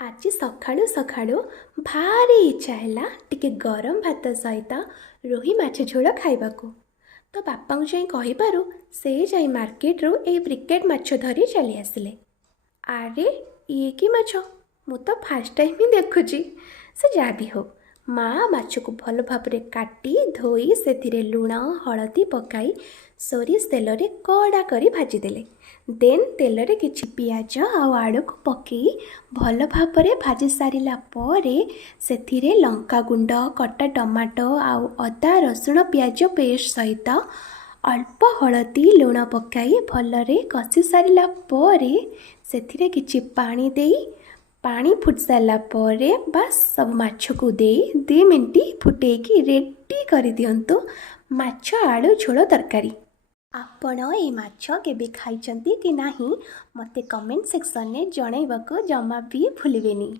आज सकाळु सकाळु भारी इच्छा है टिके गरम भात सहित रोही माछ झोल खाइबाकू। तो बापा जाई कहिबारु से जाई मार्केट रू ए ब्रिकेट माछ धरी चली आसिले। आरे ये कि माछ मु तो फास्ट टाइम ही देखुची। से जा भी हो माँ माछ को भल भाव काटी धोई से लुण हलदी पकाई सोरिष तेल रे कड़ा करी भाजीदेले। देन तेल रे किछि पियाज आलू को पकई भल भाव भाजी सारिला परे सेथिरे लंका गुंड कटा टमाटो आउ अदा रसुण पियाज पेस्ट सहित अल्प हलदी लुण पकाई भलरे कषि सारिला परे सेथिरे किछि पानी देई पानी फुट सारा पर बस सब माछ को दे 2 मिनट फुटेकी रेडी कर दिंतु माछ आलू झोल तरकारी। आपण ये माछ केबे खाइचंती कि नाही मते कमेंट सेक्शन में जनइबाको जमा भी भूलिबेनी।